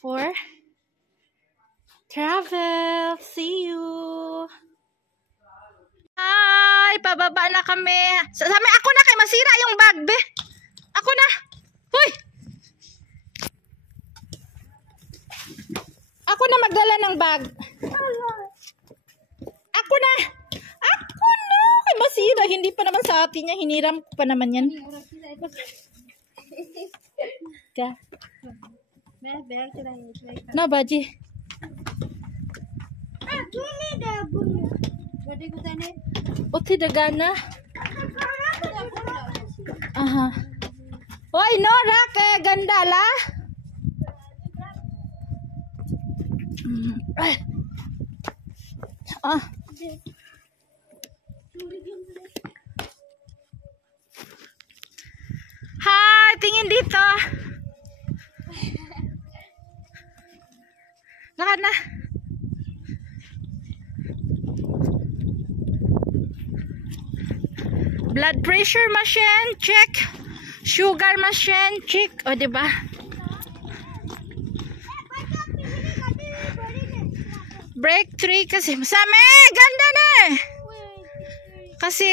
for travel. See you. Ay, pababa na kami. Ako na kay masira yung bag, be. Ako na. Hoy. Ako na magdala ng bag. Ako na. Kay masira. Hindi pa naman sa atin niya. Hiniram ko pa naman yan. Ka. Na, baji. Uti dagana. Aha. Hoy, Nora, kaya ganda la. Hi, tingin dito. Lakad na. Blood pressure machine, check. Sugar machine, check. O, diba? Break 3 kasi. Masami! Ganda na eh! Kasi,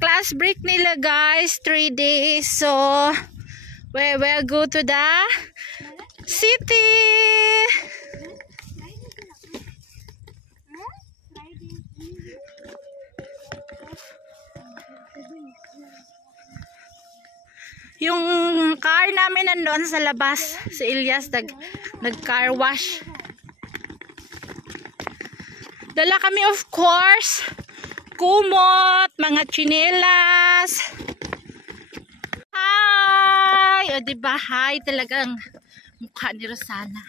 class break nila guys. 3 days. So, we will go to the city. Yung car namin nandoon sa labas. Si Elias nag-car wash. Dala kami of course. Kumot, mga tsinelas. Hi! O diba? Hi talagang mukha ni Rosana.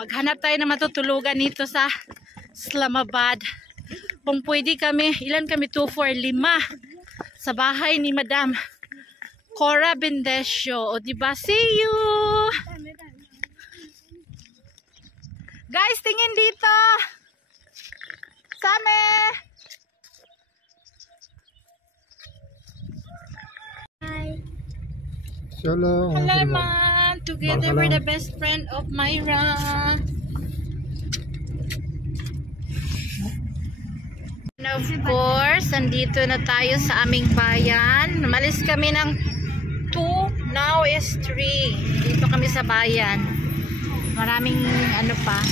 Maghanap tayo na matutulugan dito sa Islamabad. Kung pwede kami, ilan kami? 2, 4, 5. Sa bahay ni Madam Cora Bendesio. O diba? See you! Guys, tingin dito! Same! Hi! Hello! Hello, man! Together we're the best friend of Myra. And of course, andito na tayo sa aming bayan. Namalis kami ng 2, now is 3. Dito kami sa bayan. Maraming ano pa,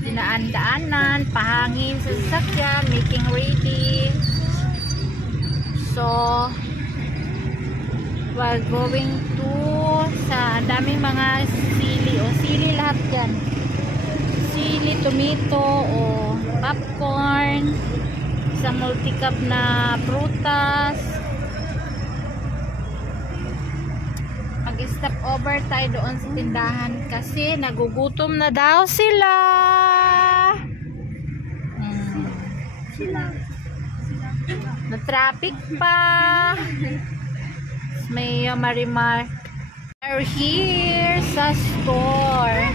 dinaan-daanan, pahangin sa sasakyan, making ready. So, we're going to sa daming mga sili. O, sili lahat yan. Sili, tomato, o popcorn, isang multi-cup na prutas. Mag-stop over tayo doon sa tindahan kasi nagugutom na daw sila. Na traffic pa. May Marimar. We're here sa store.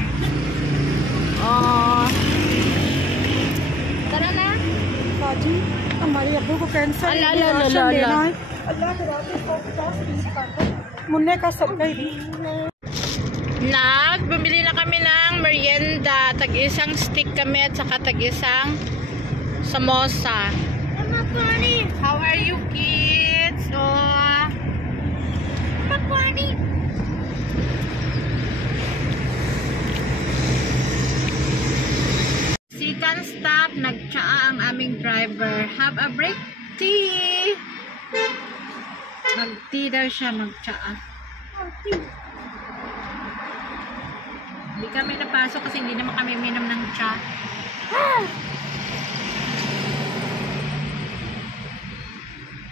Tara na. जी हमारे अब्बू को कैंसर है, राशन देना है। अल्लाह के रास्ते को 50 कर दो, मुन्ने का सबका ही। Bumili na kami ng merienda. Tag-isang stick kami at saka tag-isang samosa. How are you kids? Can't stop, nagtsaa ang aming driver. Have a break tea. Mag-tea daw siya, magtsaa. Hindi kami napasok kasi hindi naman kami minom ng tsa.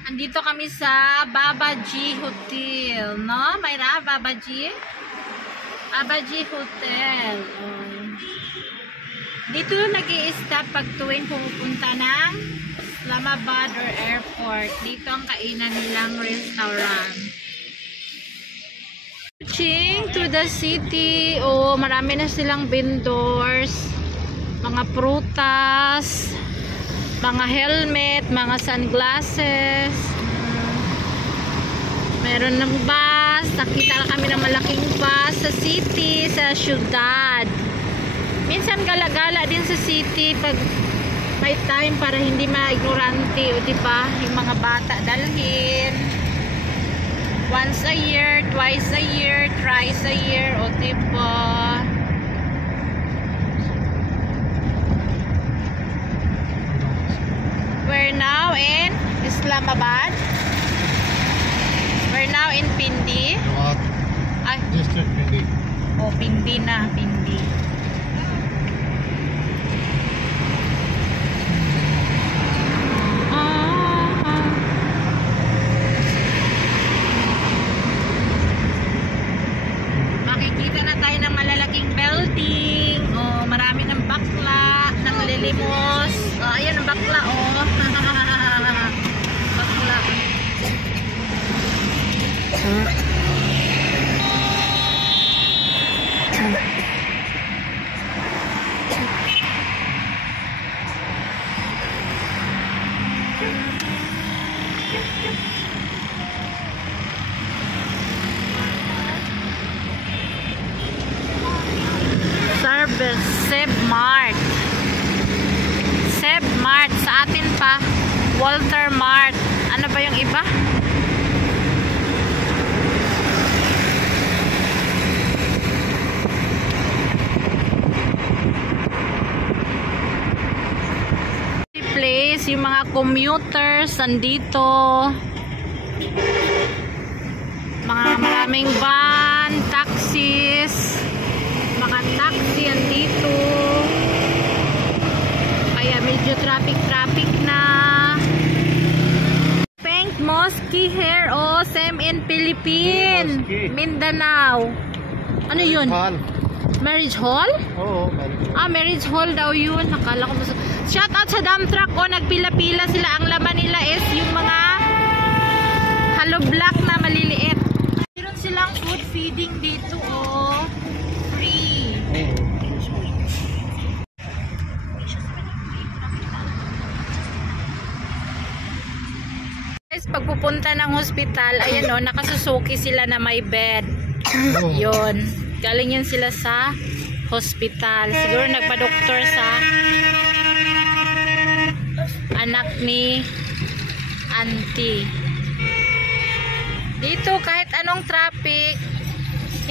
Andito kami sa Babaji Hotel, no? Mayra, Babaji? Babaji Hotel. Dito nag-i-stop pag tuwing pupunta ng Islamabad or airport. Dito ang kainan nilang restaurant. Reaching to the city. Marami na silang vendors. Mga prutas, mga helmet, mga sunglasses. Meron ng bus. bus. Nakita na kami ng malaking bus sa city, sa syudad. Minsan gala-gala din sa city pag may time para hindi ma-ignorante, o diba? Yung mga bata dalhin. Once a year, twice a year, thrice a year, o diba? We're now in Islamabad. We're now in Pindi. Ay. District Pindi. Oh, Pindi na, Pindi. Makikita na tayo ng malalaking building. Oh, marami ng bakla, ng lilimos. Oh, ayan ang bakla, oh. Bakla. Service, Sebmart. Sebmart. Sa atin pa, Walter Mart. Ano ba yung iba? Place, yung mga commuters nandito. Mga maraming van, taxis. Mga taxi andito. Kaya medyo traffic na. Pink Mosque here, oh, same in Philippines. Mindanao. Ano yun? Hall. Marriage hall? Oo, Marriage hall daw yun. Nakala ko shout out sa dump truck, oh, nagpila-pila sila. Ang laman nila is yung mga hollow block na maliliit. Meron silang food feeding dito, oh. Free. Guys, pagpupunta ng hospital, ayan o, nakasusuki sila na may bed. Yun. Galing yun sila sa hospital. Siguro nagpa-doktor sa anak ni auntie. Dito kahit anong traffic,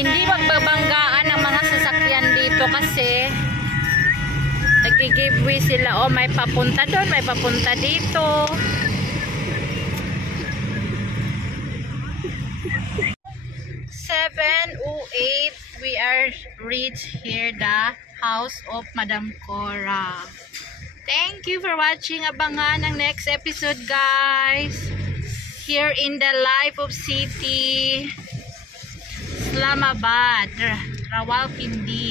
hindi magbabanggaan ang mga sasakyan dito kasi nag-giveaway sila. O, may papunta doon, may papunta dito. We are reached here the house of Madam Cora. Thank you for watching. Abangan ang next episode, guys. Here in the life of city Islamabad, Rawalpindi.